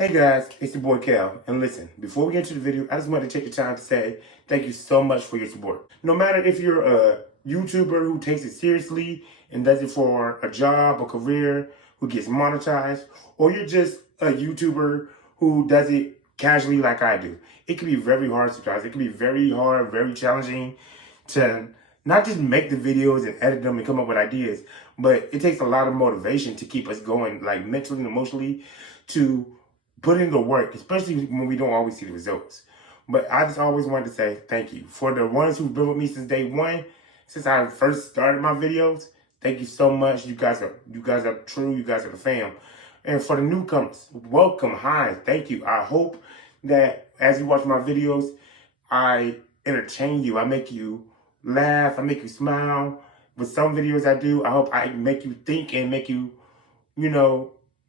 Hey guys, it's your boy Cal, and listen, before we get into the video, I just want to take the time to say thank you so much for your support. No matter if you're a YouTuber who takes it seriously and does it for a job or career, who gets monetized, or you're just a YouTuber who does it casually like I do. It can be very hard sometimes. It can be very hard, very challenging to not just make the videos and edit them and come up with ideas, but it takes a lot of motivation to keep us going, like mentally and emotionally, to put in the work, especially when we don't always see the results. But I just always wanted to say thank you. For the ones who've been with me since day one, since I first started my videos, thank you so much. You guys are true, you guys are the fam. And for the newcomers, welcome, hi, thank you. I hope that as you watch my videos, I entertain you, I make you laugh, I make you smile. With some videos I do, I hope I make you think and make you,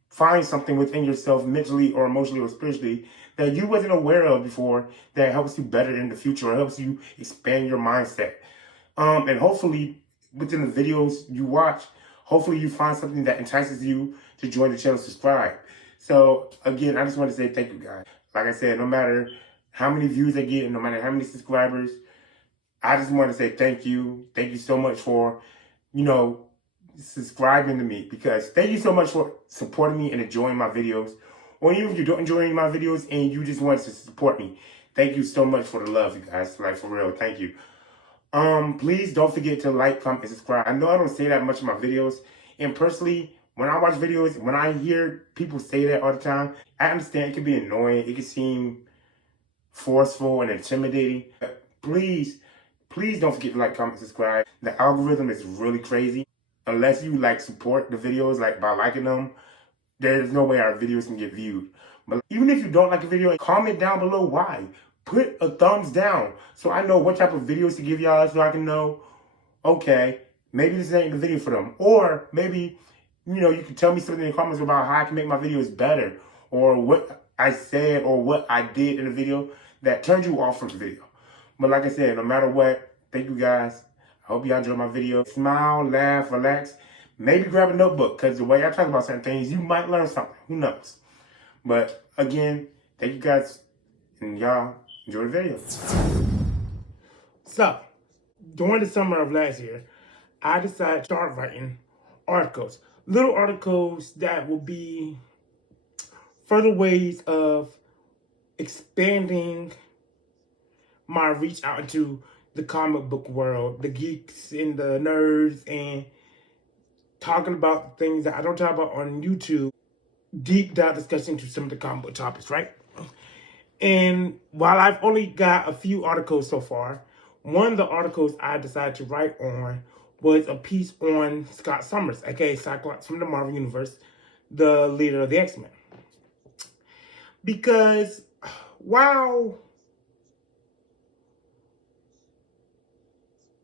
find something within yourself mentally or emotionally or spiritually that you wasn't aware of before that helps you better in the future or helps you expand your mindset. And hopefully within the videos you watch, hopefully you find something that entices you to join the channel, subscribe. So again, I just want to say thank you guys. Like I said, no matter how many views I get and no matter how many subscribers, I just want to say thank you. Thank you so much for, subscribing to me, because thank you so much for supporting me and enjoying my videos. Or even if you don't enjoy my videos and you just want to support me, thank you so much for the love, you guys. Like, for real, thank you. Please don't forget to like, comment, and subscribe. I know I don't say that much in my videos, and personally, when I watch videos, when I hear people say that all the time, I understand it can be annoying, it can seem forceful and intimidating. But please don't forget to like, comment, subscribe. The algorithm is really crazy. Unless you support the videos by liking them, there's no way our videos can get viewed. But even if you don't like a video, comment down below why. Put a thumbs down so I know what type of videos to give y'all, so I can know, okay, maybe this ain't the video for them. Or maybe, you can tell me something in the comments about how I can make my videos better, or what I said or what I did in the video that turned you off from the video. But like I said, no matter what, thank you guys. I hope y'all enjoy my video. Smile, laugh, relax. Maybe grab a notebook, because the way I talk about certain things, you might learn something. Who knows? But again, thank you guys, and y'all enjoy the video. So, during the summer of last year, I decided to start writing articles. Little articles that will be further ways of expanding my reach out into the comic book world, the geeks and the nerds, and talking about things that I don't talk about on YouTube, deep dive discussion to some of the comic book topics, right? And while I've only got a few articles so far, one of the articles I decided to write on was a piece on Scott Summers, aka Cyclops from the Marvel Universe, the leader of the X-Men. Because while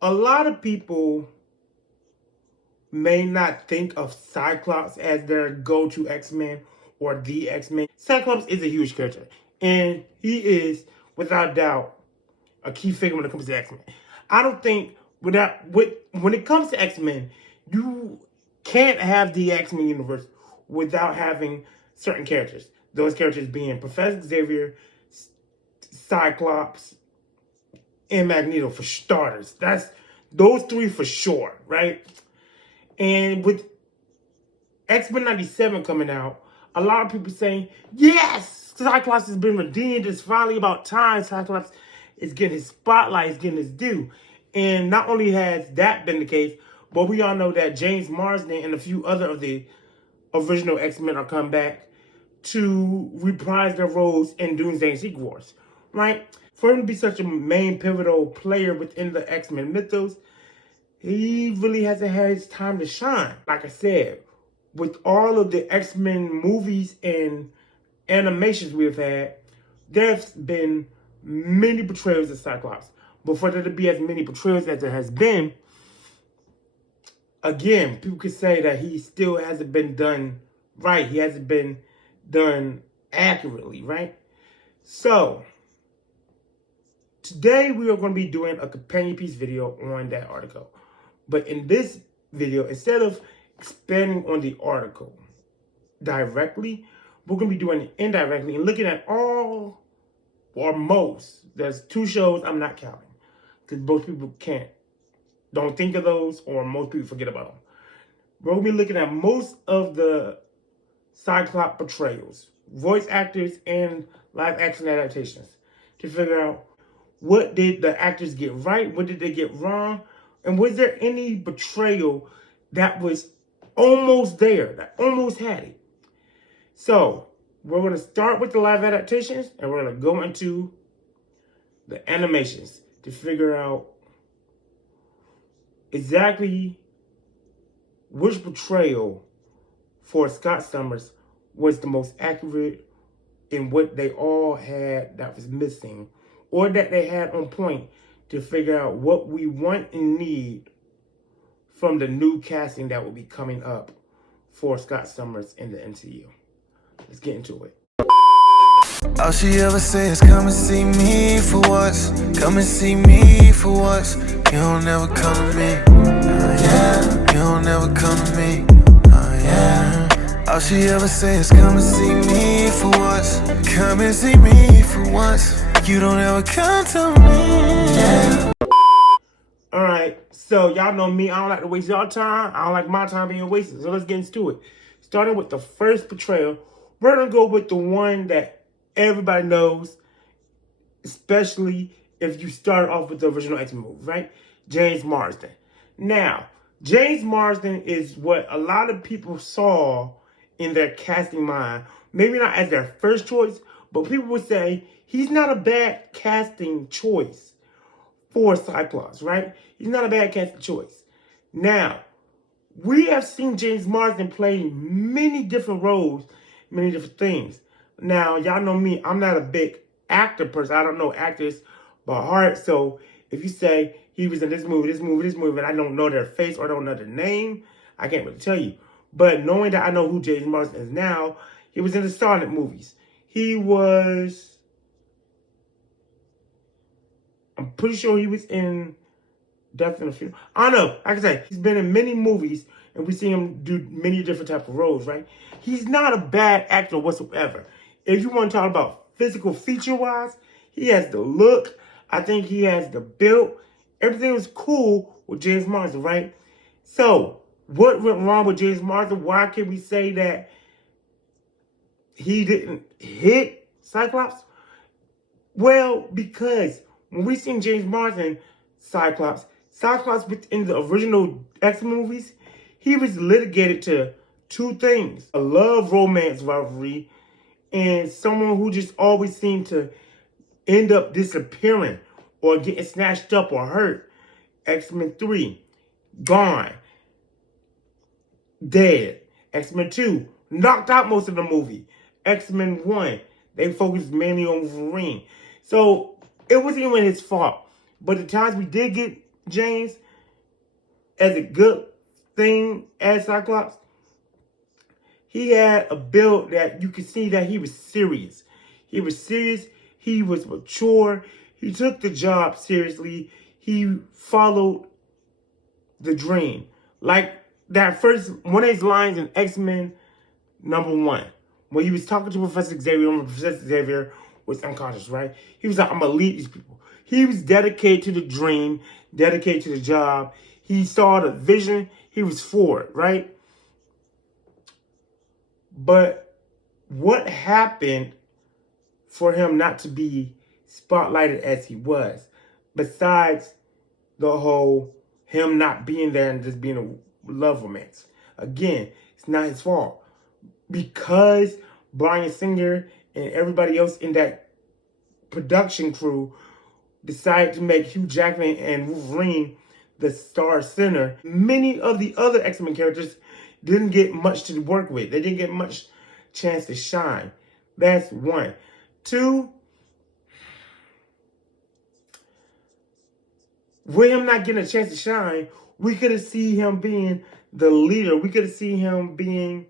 a lot of people may not think of Cyclops as their go-to X-Men or the X-Men, Cyclops is a huge character. And he is, without doubt, a key figure when it comes to X-Men. I don't think, when it comes to X-Men, you can't have the X-Men universe without having certain characters. Those characters being Professor Xavier, Cyclops, and Magneto for starters. That's those three for sure, right? And with X-Men 97 coming out, a lot of people saying, yes, Cyclops has been redeemed. It's finally about time. Cyclops is getting his spotlight, is getting his due. And not only has that been the case, but we all know that James Marsden and a few other of the original X-Men are coming back to reprise their roles in Doomsday and Secret Wars, right? For him to be such a main pivotal player within the X-Men mythos, he really hasn't had his time to shine. Like I said, with all of the X-Men movies and animations we've had, there's been many portrayals of Cyclops. But for there to be as many portrayals as there has been, again, people could say that he still hasn't been done right. He hasn't been done accurately, right? So, today we are going to be doing a companion piece video on that article. But in this video, instead of expanding on the article directly, we're going to be doing it indirectly and looking at all or most. There's 2 shows I'm not counting because most people don't think of those, or most people forget about them. We're going to be looking at most of the Cyclops portrayals, voice actors, and live action adaptations to figure out what did the actors get right, what did they get wrong, and was there any portrayal that was almost there, that almost had it. So we're going to start with the live adaptations, and we're going to go into the animations to figure out exactly which portrayal for Scott Summers was the most accurate in what they all had that was missing, or that they had on point, to figure out what we want and need from the new casting that will be coming up for Scott Summers in the MCU. Let's get into it. All she ever says, come and see me for once. Come and see me for once. You don't never come to me. Yeah. You don't never come to me. Yeah. All she ever says, come and see me for once. Come and see me for once. You don't ever come to me. Yeah. Alright, so y'all know me. I don't like to waste y'all time. I don't like my time being wasted. So let's get into it. Starting with the first portrayal, we're going to go with the one that everybody knows, especially if you start off with the original X-Men movie, right? James Marsden. Now, James Marsden is what a lot of people saw in their casting mind. Maybe not as their first choice, but people would say he's not a bad casting choice for Cyclops, right? He's not a bad casting choice. Now, we have seen James Marsden play many different roles, many different things. Now, y'all know me. I'm not a big actor person. I don't know actors by heart. So if you say he was in this movie, and I don't know their face or don't know their name, I can't really tell you. But knowing that I know who James Marsden is now, he was in the Sonic movies. He was... I'm pretty sure he was in Death in the Funeral. I don't know. Like I say, he's been in many movies, and we see him do many different types of roles, right? He's not a bad actor whatsoever. If you want to talk about physical feature-wise, he has the look. I think he has the build. Everything was cool with James Marsden, right? So, what went wrong with James Marsden? Why can we say that he didn't hit Cyclops? Well, because when we seen James Marsden, Cyclops within the original X-Men movies, he was litigated to 2 things. A love romance rivalry and someone who just always seemed to end up disappearing or getting snatched up or hurt. X-Men 3, gone, dead. X-Men 2, knocked out most of the movie. X-Men 1, they focused mainly on Wolverine. So it wasn't even his fault. But the times we did get James as a good thing as Cyclops, he had a build that you could see that he was serious. He was serious. He was mature. He took the job seriously. He followed the dream. Like that first, one of his lines in X-Men #1, when he was talking to Professor Xavier, when Professor Xavier was unconscious, right? He was like, I'm going to lead these people. He was dedicated to the dream, dedicated to the job. He saw the vision. He was for it, right? But what happened for him not to be spotlighted as he was, besides the whole him not being there and just being a love romance? Again, it's not his fault. Because Bryan Singer and everybody else in that production crew decided to make Hugh Jackman and Wolverine the star center, many of the other X-Men characters didn't get much to work with. They didn't get much chance to shine. That's 1. 2, with him not getting a chance to shine, we could have seen him being the leader. We could have seen him being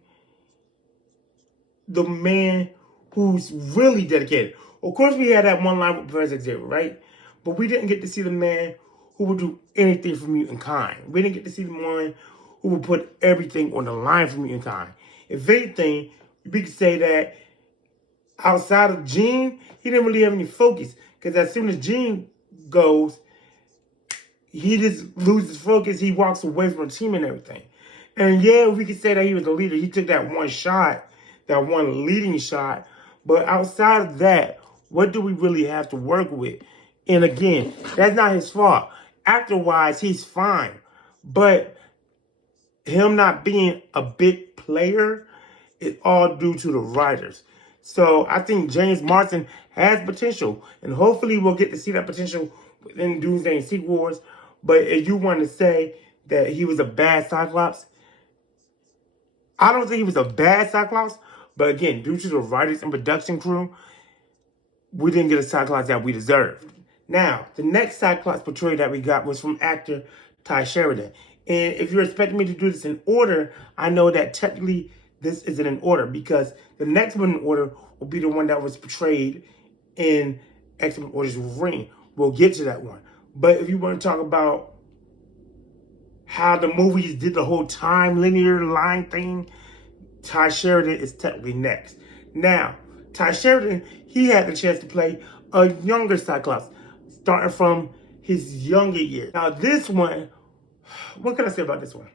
the man who's really dedicated. Of course, we had that one line with Professor Xavier, right? But we didn't get to see the man who would do anything for mutant kind. We didn't get to see the one who would put everything on the line for mutant kind. If anything, we could say that outside of Jean, he didn't really have any focus. Because as soon as Jean goes, he just loses focus. He walks away from the team and everything. And yeah, we could say that he was a leader. He took that one shot, that one leading shot. But outside of that, what do we really have to work with? And again, that's not his fault. Actor-wise, he's fine. But him not being a big player is all due to the writers. So I think James Marsden has potential. And hopefully we'll get to see that potential in Doomsday and Secret Wars. But if you want to say that he was a bad Cyclops, I don't think he was a bad Cyclops. But again, due to the writers and production crew, we didn't get a Cyclops that we deserved. Now, the next Cyclops portrayal that we got was from actor Ty Sheridan. And if you're expecting me to do this in order, I know that technically this isn't in order because the next one in order will be the one that was portrayed in X-Men Origins Wolverine. We'll get to that one. But if you want to talk about how the movies did the whole time linear line thing, Ty Sheridan is technically next. Now, Ty Sheridan, he had the chance to play a younger Cyclops, starting from his younger years. Now, this one, what can I say about this one?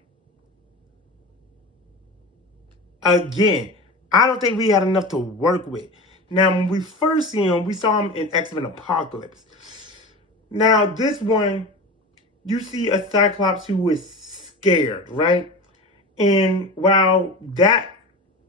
Again, I don't think we had enough to work with. Now, when we first see him, we saw him in X-Men Apocalypse. Now, this one, you see a Cyclops who is scared, right? And while that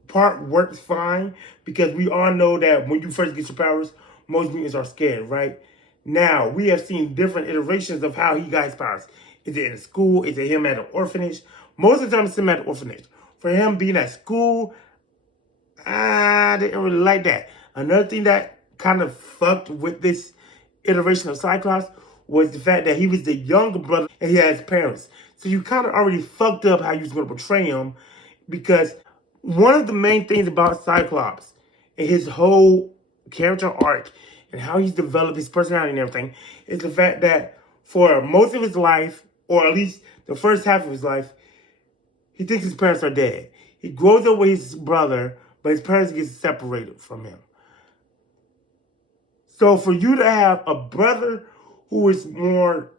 part works fine, because we all know that when you first get your powers, most mutants are scared, right? Now, we have seen different iterations of how he got his powers. Is it in school? Is it him at an orphanage? Most of the time, it's him at an orphanage. For him being at school, I didn't really like that. Another thing that kind of fucked with this iteration of Cyclops was the fact that he was the younger brother and he had his parents. So you kind of already fucked up how you was going to portray him, because one of the main things about Cyclops and his whole character arc and how he's developed his personality and everything is the fact that for most of his life, or at least the first half of his life, he thinks his parents are dead. He grows up with his brother, but his parents get separated from him. So for you to have a brother who is more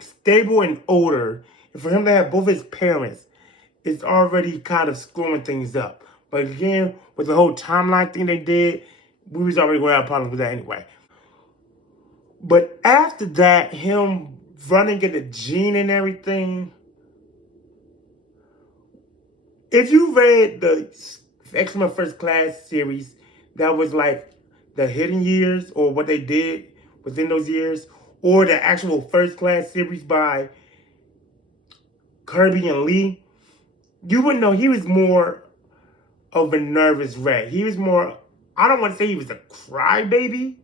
stable and older, and for him to have both his parents, it's already kind of screwing things up. But again, with the whole timeline thing they did, we was already going to have problems with that anyway. But after that, him running into Jean and everything, if you read the X-Men First Class series, that was like the hidden years or what they did within those years, or the actual First Class series by Kirby and Lee, you would know he was more of a nervous wreck. He was more, I don't want to say he was a crybaby,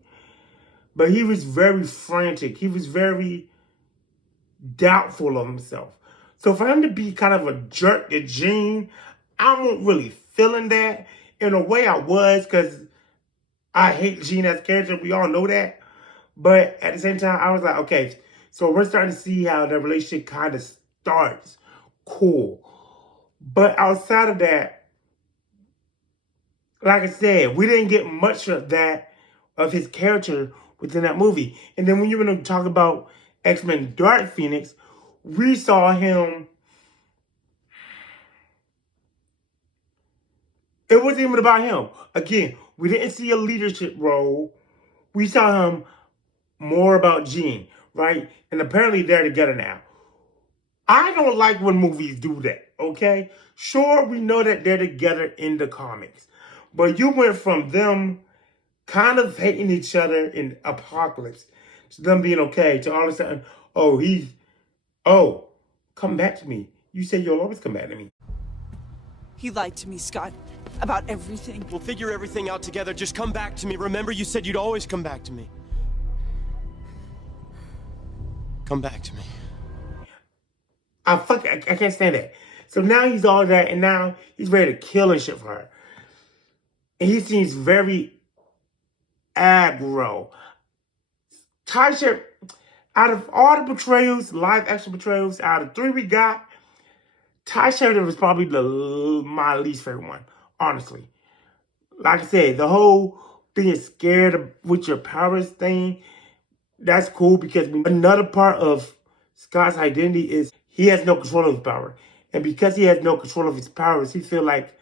but he was very frantic. He was very doubtful of himself. So for him to be kind of a jerk to Jean, I wasn't really feeling that. In a way I was, because I hate Jean as a character. We all know that. But at the same time, I was like, okay, so we're starting to see how the relationship kind of starts. Cool. But outside of that, like I said, we didn't get much of that, of his character within that movie. And then when you're going to talk about X-Men Dark Phoenix, we saw him, it wasn't even about him. Again, we didn't see a leadership role. We saw him more about Jean, right? And apparently they're together now. I don't like when movies do that, okay? Sure, we know that they're together in the comics. But you went from them kind of hating each other in Apocalypse to them being okay to all of a sudden, come back to me. You say you'll always come back to me. He lied to me, Scott, about everything. We'll figure everything out together. Just come back to me. Remember, you said you'd always come back to me. Come back to me. I can't stand that. So now he's all that, and now he's ready to kill and shit for her. And he seems very aggro. Ty Sheridan, out of all the portrayals, live action portrayals, out of 3 we got, Ty Sheridan was probably my least favorite one, honestly. like I said, the whole being scared of, with your powers thing, that's cool because another part of Scott's identity is he has no control of his power. And because he has no control of his powers, he feel like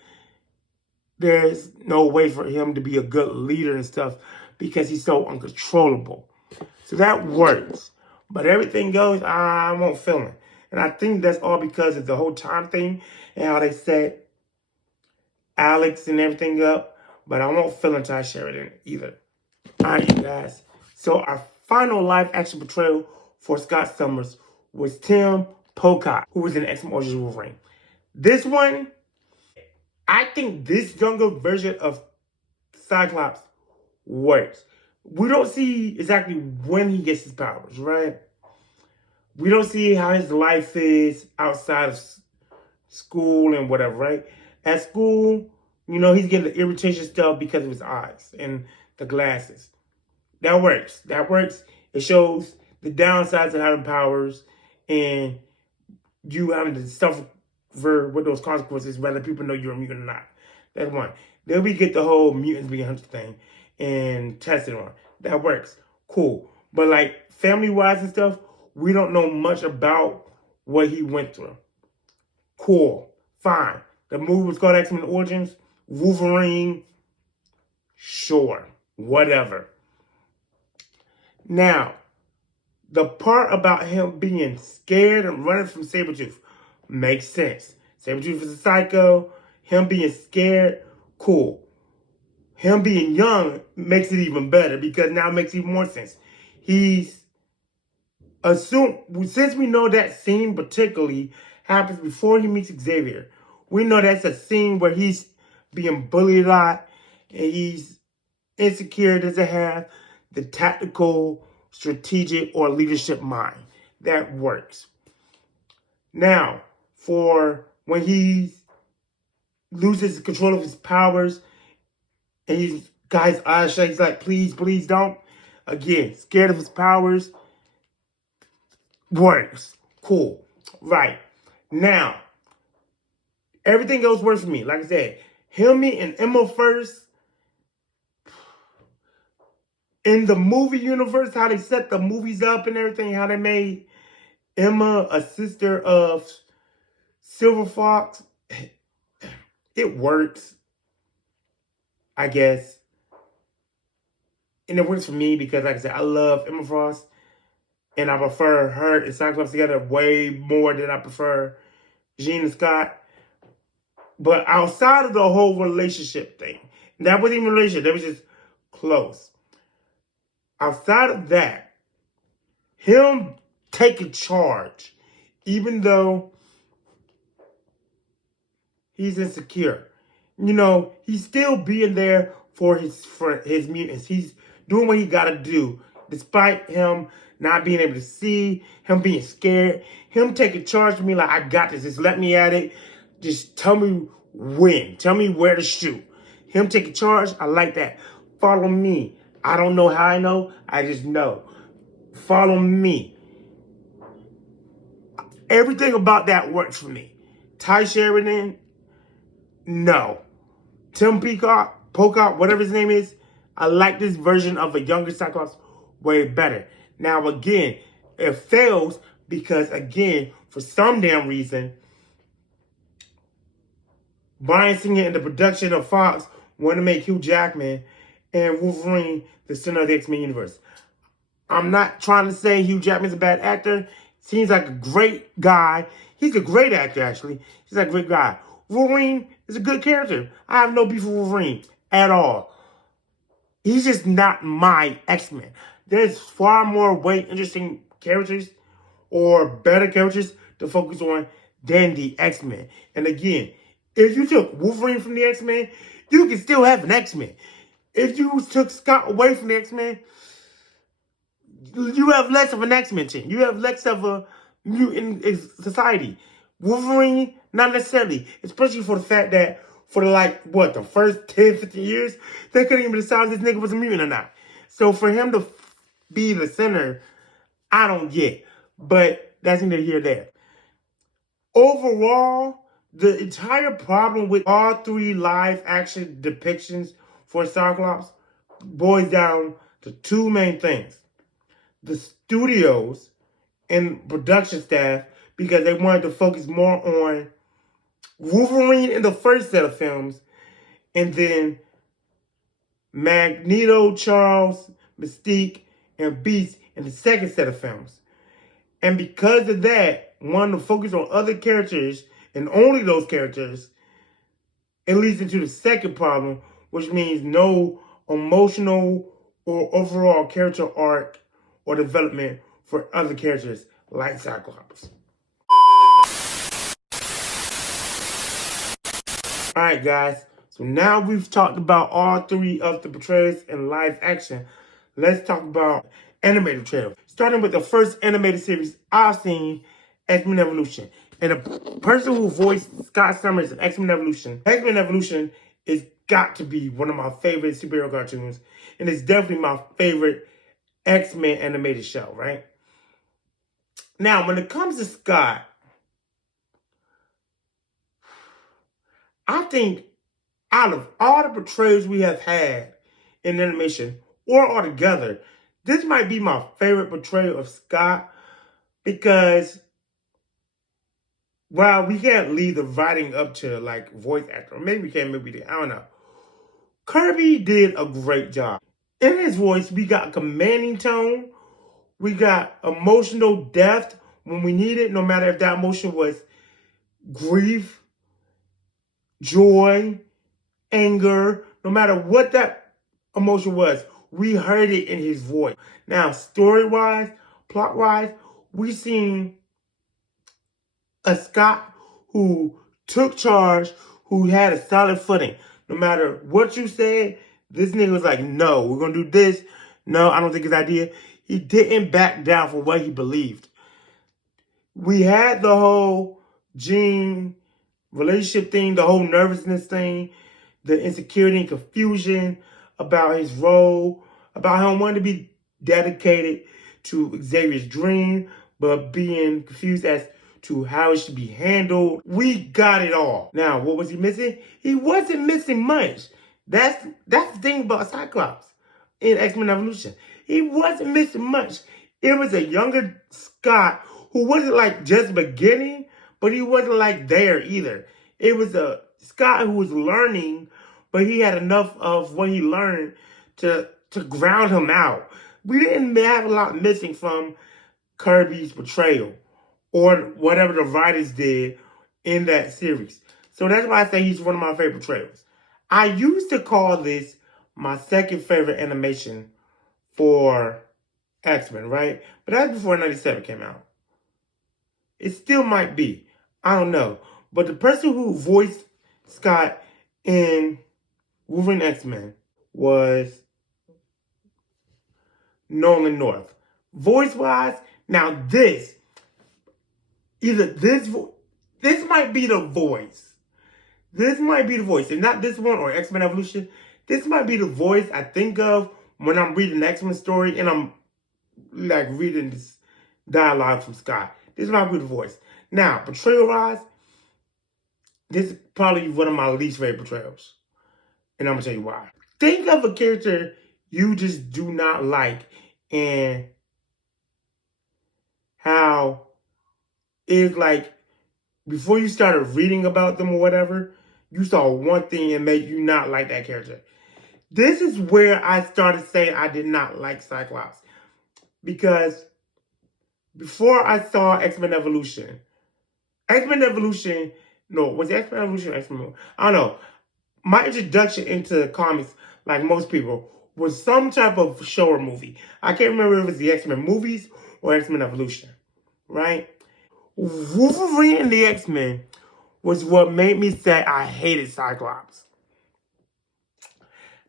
there's no way for him to be a good leader and stuff because he's so uncontrollable. So that works. But everything goes, I won't feel it. And I think that's all because of the whole time thing and how they set Alex and everything up. But I won't feel Ty Sheridan either. All right, you guys. So our final live action portrayal for Scott Summers was Tim Pocock, who was in X-Men Origins Wolverine. This one, I think this younger version of Cyclops works. We don't see exactly when he gets his powers, right? We don't see how his life is outside of school and whatever, right? At school, you know, he's getting the irritation stuff because of his eyes and the glasses. That works. That works. It shows the downsides of having powers and you having to suffer with those consequences, whether people know you're a mutant or not. That's one. Then we get the whole mutants being hunted thing and tested on. That works. Cool. But like family-wise and stuff, we don't know much about what he went through. Cool. Fine. The movie was called X-Men Origins. Wolverine. Sure. Whatever. Now, the part about him being scared and running from Sabretooth makes sense. Sabretooth is a psycho. Him being scared, cool. Him being young makes it even better because now it makes even more sense. He's assumed, since we know that scene particularly happens before he meets Xavier, we know that's a scene where he's being bullied a lot and he's insecure, doesn't have the tactical, strategic, or leadership mind. That works. Now, for when he loses control of his powers and he's got his eyes shut, he's like, please, please don't. Again, scared of his powers. Works. Cool. Right. Now, everything else works for me. Like I said, Helmy and Emma first. In the movie universe, how they set the movies up and everything, how they made Emma a sister of Silver Fox, it works, I guess. And it works for me because, like I said, I love Emma Frost. And I prefer her and Cyclops together way more than I prefer Jean and Scott. But outside of the whole relationship thing, that wasn't even a relationship, that was just close. Outside of that, him taking charge, even though he's insecure, you know, he's still being there for his mutants. He's doing what he got to do, despite him not being able to see, him being scared, him taking charge of me like, I got this, just let me at it, just tell me when, tell me where to shoot. Him taking charge, I like that. Follow me. I don't know how I know, I just know. Follow me. Everything about that works for me. Ty Sheridan, no. Tim Pocock, whatever his name is, I like this version of a younger Cyclops way better. Now, again, it fails because, again, for some damn reason, Bryan Singer and the production of Fox want to make Hugh Jackman and Wolverine the center of the X-Men universe. I'm not trying to say Hugh Jackman's a bad actor. Seems like a great guy. He's a great actor, actually. He's a great guy. Wolverine is a good character. I have no beef with Wolverine at all. He's just not my X-Men. There's far more interesting characters or better characters to focus on than the X-Men. And again, if you took Wolverine from the X-Men, you can still have an X-Men. If you took Scott away from the X-Men, you have less of an X-Men team. You have less of a mutant society. Wolverine, not necessarily. Especially for the fact that for the first 10, 15 years, they couldn't even decide if this nigga was a mutant or not. So for him to be the center, I don't get. But that's neither here nor there. Overall, The entire problem with all 3 live action depictions for Cyclops boils down to 2 main things. The studios and production staff, because they wanted to focus more on Wolverine in the first set of films, and then Magneto, Charles, Mystique, and Beast in the second set of films. And because of that, wanting to focus on other characters and only those characters, it leads into the second problem, which means no emotional or overall character arc or development for other characters like Cyclops. Alright guys, so now we've talked about all 3 of the portrayals in live action. Let's talk about animated trailers. Starting with the first animated series I've seen, X-Men Evolution. And the person who voiced Scott Summers in X-Men Evolution is got to be one of my favorite superhero cartoons. And it's definitely my favorite X-Men animated show, right? Now, when it comes to Scott, I think out of all the portrayals we have had in animation or altogether, this might be my favorite portrayal of Scott, because while we can't leave the writing up to like voice actor, maybe we can, maybe we did, I don't know. Kirby did a great job. In his voice, we got commanding tone, we got emotional depth when we need it, no matter if that emotion was grief, joy, anger, no matter what that emotion was, we heard it in his voice. Now, story-wise, plot-wise, we seen a Scott who took charge, who had a solid footing. No matter what you said, this nigga was like, no, we're going to do this. No, I don't think it's an idea. He didn't back down for what he believed. We had the whole Jean relationship thing, the whole nervousness thing, the insecurity and confusion about his role, about how he wanted to be dedicated to Xavier's dream, but being confused as to how it should be handled. We got it all. Now, what was he missing? He wasn't missing much. That's the thing about Cyclops in X-Men Evolution. He wasn't missing much. It was a younger Scott who wasn't like just beginning, but he wasn't like there either. It was a Scott who was learning, but he had enough of what he learned to ground him out. We didn't have a lot missing from Kirby's portrayal or whatever the writers did in that series. So that's why I say he's one of my favorite portrayals. I used to call this my second favorite animation for X-Men, right? But that's before 97 came out. It still might be. I don't know. But the person who voiced Scott in Wolverine X-Men was Nolan North. Voice-wise, now this might be the voice. This might be the voice. And not this one or X-Men Evolution. This might be the voice I think of when I'm reading the X-Men story and I'm like reading this dialogue from Scott. This might be the voice. Now, portrayal-wise, this is probably one of my least favorite portrayals. And I'm going to tell you why. Think of a character you just do not like and how it's like before you started reading about them or whatever, you saw one thing and made you not like that character. This is where I started saying I did not like Cyclops. Because before I saw X-Men Evolution, was it X-Men Evolution or X-Men? I don't know. My introduction into comics, like most people, was some type of show or movie. I can't remember if it was the X-Men movies or X-Men Evolution, right? Wolverine and the X-Men was what made me say I hated Cyclops.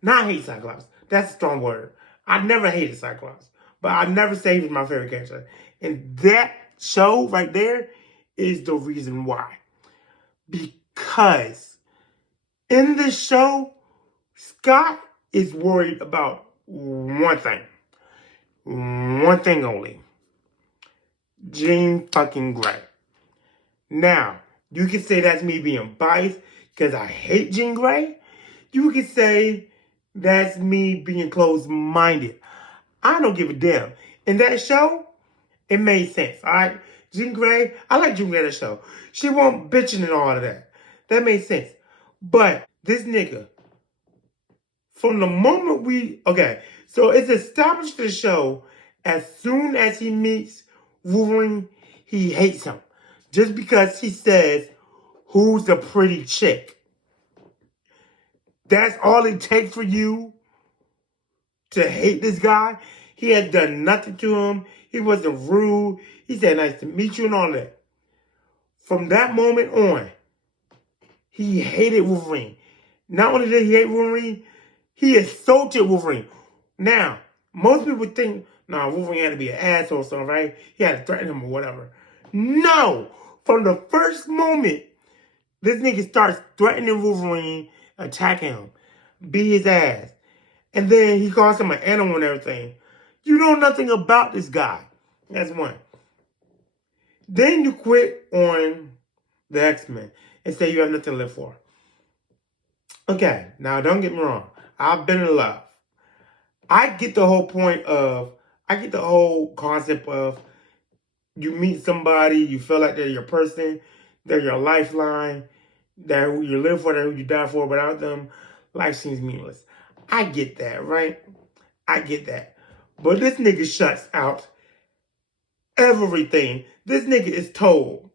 Not hate Cyclops. That's a strong word. I never hated Cyclops. But I never say he was my favorite character. And that show right there is the reason why. Because in this show, Scott is worried about one thing. One thing only. Jean fucking Grey. Now, You can say that's me being biased because I hate Jean Grey. You can say that's me being closed-minded. I don't give a damn. In that show, it made sense, all right? Jean Grey, I like Jean Grey in the show. She won't bitching and all of that. That made sense. But this nigga, from the moment so it's established in the show, as soon as he meets Wolverine, he hates him. Just because he says, who's the pretty chick? That's all it takes for you to hate this guy? He had done nothing to him. He wasn't rude. He said, nice to meet you and all that. From that moment on, he hated Wolverine. Not only did he hate Wolverine, he assaulted Wolverine. Now, most people think, nah, Wolverine had to be an asshole or something, right? He had to threaten him or whatever. No! From the first moment, this nigga starts threatening Wolverine, attacking him, beat his ass. And then he calls him an animal and everything. You know nothing about this guy. That's one. Then you quit on the X-Men and say you have nothing to live for. Okay, now don't get me wrong. I've been in love. I get the whole concept of you meet somebody, you feel like they're your person, they're your lifeline, they're who you live for, they're who you die for. Without them, life seems meaningless. I get that, right? I get that. But this nigga shuts out everything. This nigga is told,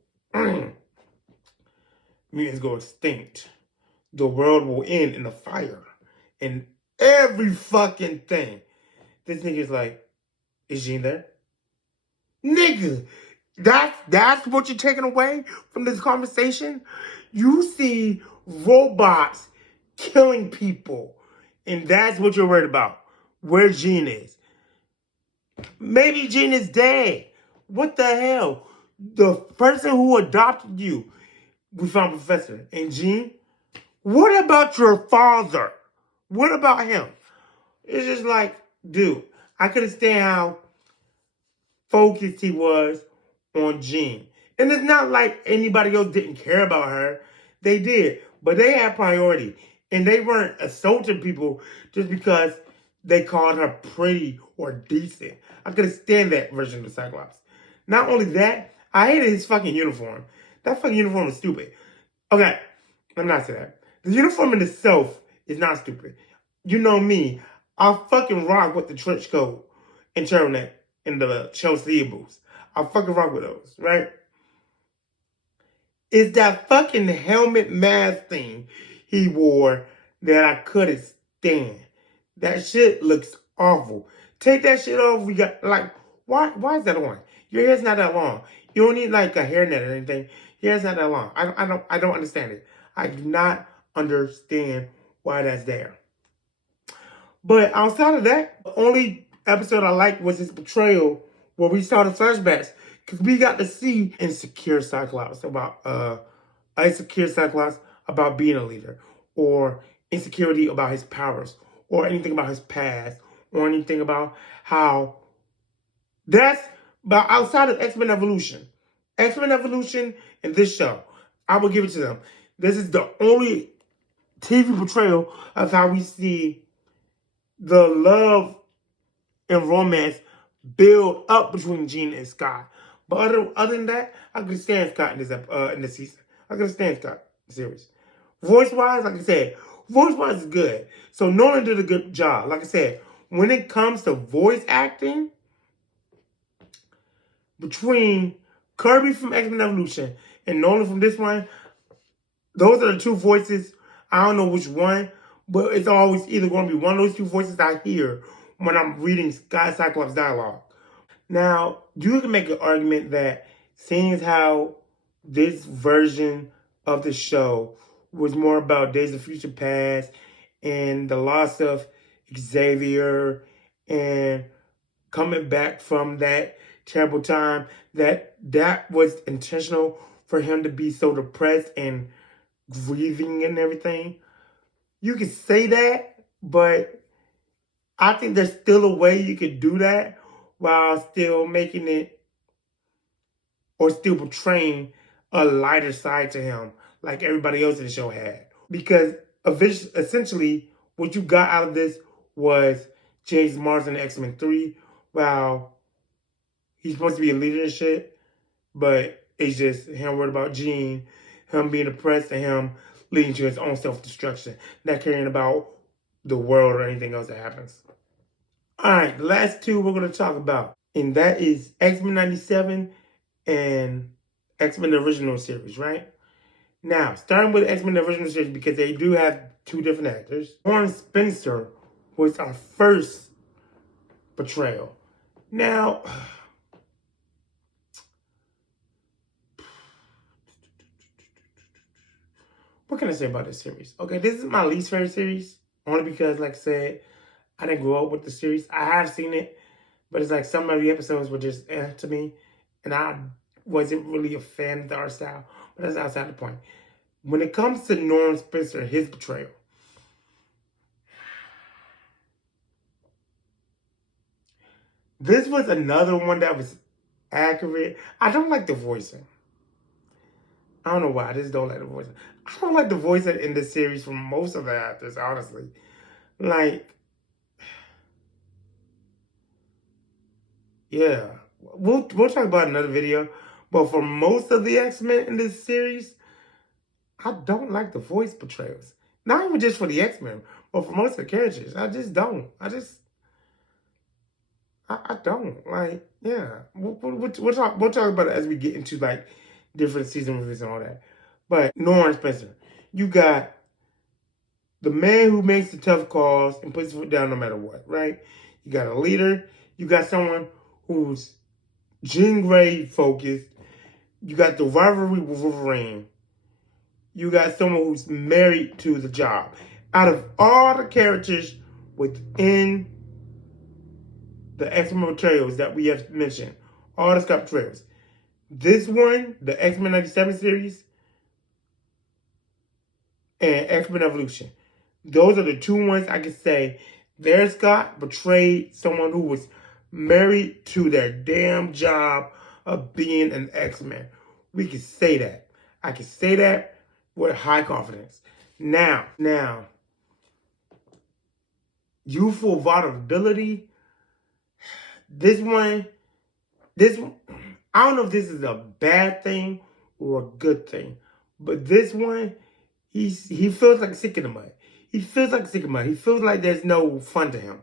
mutants go extinct. The world will end in a fire. And every fucking thing. This nigga's like, is Jean there? Nigga, that's what you're taking away from this conversation? You see robots killing people, and that's what you're worried about. Where Jean is. Maybe Jean is dead. What the hell? The person who adopted you, we found Professor. And Jean? What about your father? What about him? It's just like, dude, I could understand how focused he was on Jean. And it's not like anybody else didn't care about her. They did. But they had priority. And they weren't assaulting people just because they called her pretty or decent. I could stand that version of Cyclops. Not only that, I hated his fucking uniform. That fucking uniform is stupid. Okay, let me not say that. The uniform in itself is not stupid. You know me. I'll fucking rock with the trench coat and turtleneck and the Chelsea boots. I'll fucking rock with those, right? It's that fucking helmet mask thing he wore that I couldn't stand. That shit looks awful. Take that shit off. We got, like, why is that on? Your hair's not that long. You don't need like a hairnet or anything. Your hair's not that long. I don't understand it. I do not understand why that's there. But outside of that, the only episode I liked was his Portrayal, where we saw the flashbacks. Because we got to see insecure Cyclops about being a leader, or insecurity about his powers, or anything about his past, or anything about how but outside of X-Men Evolution and this show, I will give it to them. This is the only TV portrayal of how we see the love and romance build up between Jean and Scott. But other than that, I could stand Scott in this season. I could stand Scott in the series. Voice-wise, like I said, voice-wise is good. So Nolan did a good job. Like I said, when it comes to voice acting, between Kirby from X-Men Evolution and Nolan from this one, those are the two voices. I don't know which one, but it's always either going to be one of those two voices I hear when I'm reading Cyclops dialogue. Now, you can make an argument that seeing as how this version of the show was more about Days of Future Past and the loss of Xavier and coming back from that terrible time, that was intentional for him to be so depressed and grieving and everything. You could say that, but I think there's still a way you could do that while still making it, or still portraying a lighter side to him like everybody else in the show had. Because essentially what you got out of this was James Marsden in X-Men 3, while he's supposed to be a leader and shit, but it's just him worried about Jean, him being oppressed, and him leading to his own self-destruction, not caring about the world or anything else that happens. Alright, the last two we're going to talk about, and that is X-Men 97 and X-Men the Original Series, right? Now, starting with X-Men the Original Series, because they do have two different actors. Warren Spencer was our first portrayal. Now, what can I say about this series? Okay, this is my least favorite series, only because, like I said, I didn't grow up with the series. I have seen it, but it's like some of the episodes were just to me, and I wasn't really a fan of the art style, but that's outside the point. When it comes to Norman Spencer and his portrayal, this was another one that was accurate. I don't like the voicing. I don't know why. I just don't like the voicing. I don't like the voicing in this series from most of the actors, honestly. Like, yeah. We'll talk about another video. But for most of the X-Men in this series, I don't like the voice portrayals. Not even just for the X-Men, but for most of the characters. I just don't. I don't. Like, yeah. We'll talk about it as we get into, like, different season reviews and all that. But Norman Spencer, you got the man who makes the tough calls and puts his foot down no matter what, right? You got a leader. You got someone who's Jean Grey focused. You got the rivalry with Wolverine. You got someone who's married to the job. Out of all the characters within the X-Men portrayals that we have mentioned, all the Scott portrayals, this one, the X-Men 97 series, and X-Men Evolution, those are the two ones I can say their Scott portrayed someone who was married to their damn job of being an X-Men. We can say that. I can say that with high confidence. Now, youthful vulnerability. This one, I don't know if this is a bad thing or a good thing, but this one, he feels like a stick in the mud. He feels like a stick in the mud. He feels like there's no fun to him.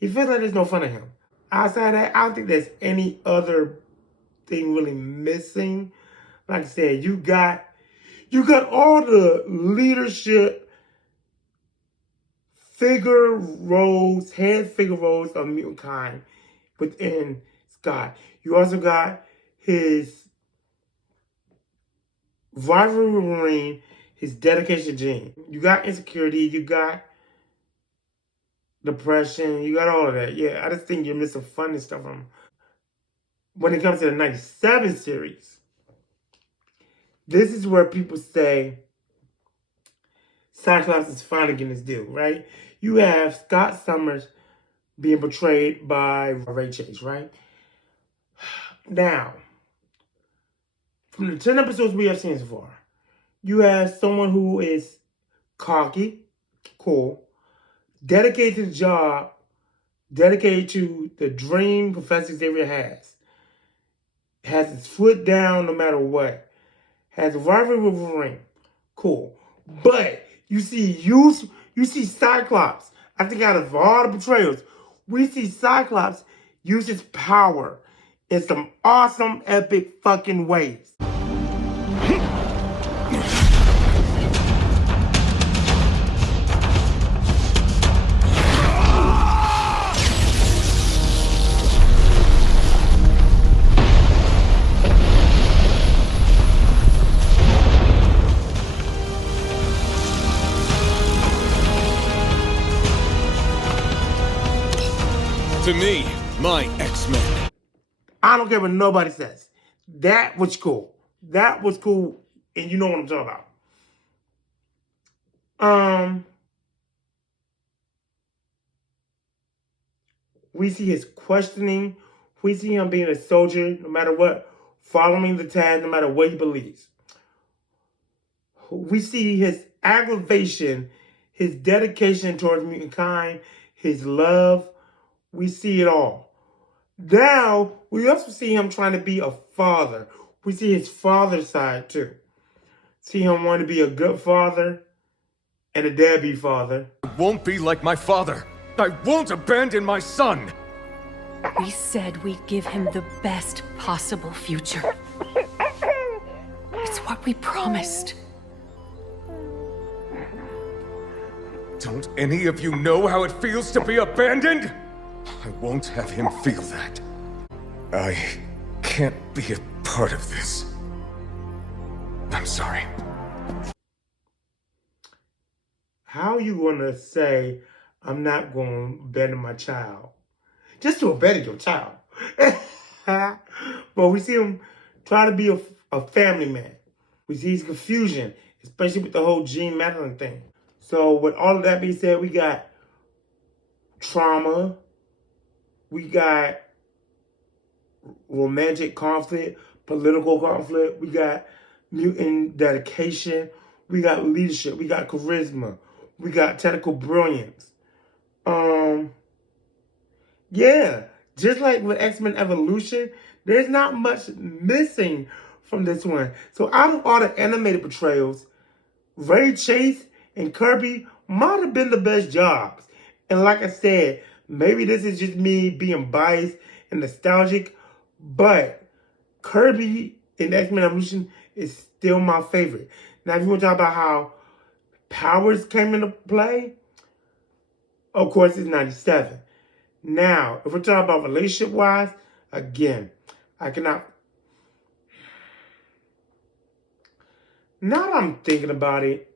He feels like there's no fun to him. Outside of that, I don't think there's any other thing really missing. Like I said, you got all the leadership figure roles, head figure roles of mutant kind within Scott. You also got his rivalry with Wolverine, his dedication to Jean. You got insecurity, you got depression, you got all of that. Yeah, I just think you're missing fun and stuff from him. When it comes to the 97 series, this is where people say Cyclops is finally getting his due, right? You have Scott Summers being portrayed by Ray Chase, right? Now, from the 10 episodes we have seen so far, you have someone who is cocky, cool, dedicated to the job, dedicated to the dream Professor Xavier has his foot down no matter what, has a rivalry with Wolverine, cool. But you see Cyclops. I think out of all the portrayals, we see Cyclops use his power in some awesome, epic fucking ways. To me, my X-Men. I don't care what nobody says. That was cool. That was cool, and you know what I'm talking about. We see his questioning. We see him being a soldier, no matter what, following the task, no matter what he believes. We see his aggravation, his dedication towards mutant kind, his love. We see it all. Now, we also see him trying to be a father. We see his father side too. See him wanting to be a good father and a deadbeat father. I won't be like my father. I won't abandon my son. We said we'd give him the best possible future. It's what we promised. Don't any of you know how it feels to be abandoned? I won't have him feel that. I can't be a part of this. I'm sorry. How are you going to say, I'm not going to abandon my child? Just to abandon your child. But we see him try to be a family man. We see his confusion, especially with the whole Jean Madeline thing. So with all of that being said, we got trauma. We got romantic conflict, political conflict. We got mutant dedication. We got leadership. We got charisma. We got technical brilliance. Yeah, just like with X-Men Evolution, there's not much missing from this one. So out of all the animated portrayals, Ray Chase and Kirby might have been the best jobs. And like I said, maybe this is just me being biased and nostalgic, but Kirby in X-Men Evolution is still my favorite. Now, if you want to talk about how powers came into play, of course, it's 97. Now, if we're talking about relationship-wise, again, I cannot... Now that I'm thinking about it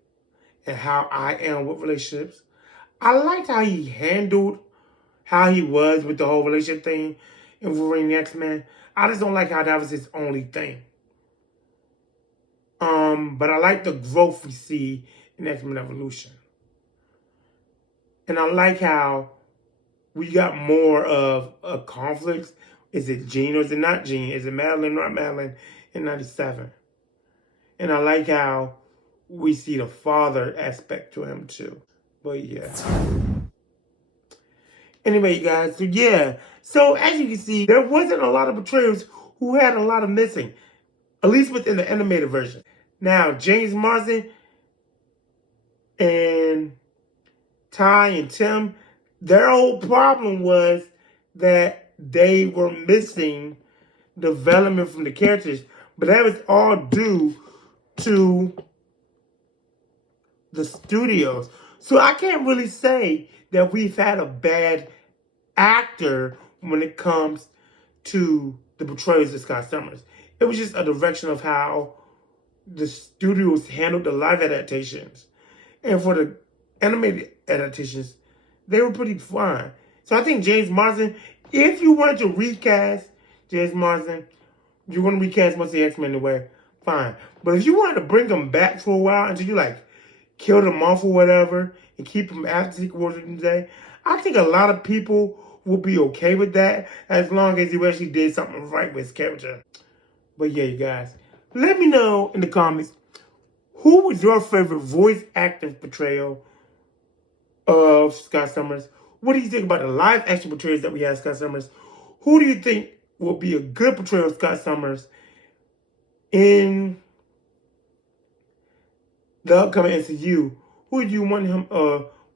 and how I am with relationships, I liked how he handled how he was with the whole relationship thing in Wolverine X-Men. I just don't like how that was his only thing. But I like the growth we see in X-Men Evolution. And I like how we got more of a conflict. Is it Jean or is it not Jean? Is it Madeline or not Madeline in 97? And I like how we see the father aspect to him too. But yeah. Anyway, you guys, so yeah. So as you can see, there wasn't a lot of portrayals who had a lot of missing. At least within the animated version. Now, James Marsden and Ty and Tim, their whole problem was that they were missing development from the characters. But that was all due to the studios. So I can't really say that we've had a bad actor when it comes to the portrayals of Scott Summers. It was just a direction of how the studios handled the live adaptations. And for the animated adaptations, they were pretty fine. So I think James Marsden, if you wanted to recast James Marsden, you're going to recast most of the X-Men anyway, fine. But if you wanted to bring them back for a while until you like kill them off or whatever and keep them after Secret Wars of Doomsday, I think a lot of people will be okay with that as long as you actually did something right with his character. But yeah, you guys, let me know in the comments, who was your favorite voice actor portrayal of Scott Summers? What do you think about the live action portrayals that we had of Scott Summers? Who do you think will be a good portrayal of Scott Summers in the upcoming MCU? Who do you want him?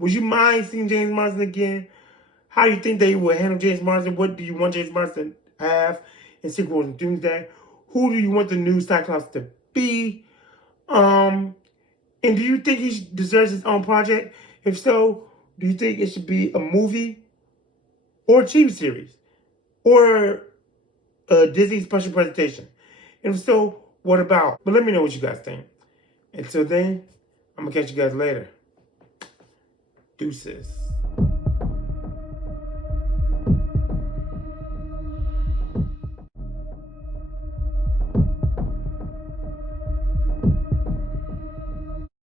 Would you mind seeing James Marsden again? How do you think they will handle James Marsden? What do you want James Marsden to have in Secret Wars of Doomsday? Who do you want the new Cyclops to be? And do you think he deserves his own project? If so, do you think it should be a movie or a TV series or a Disney special presentation? And if so, what about? But let me know what you guys think. Until then, I'm going to catch you guys later. Deuces.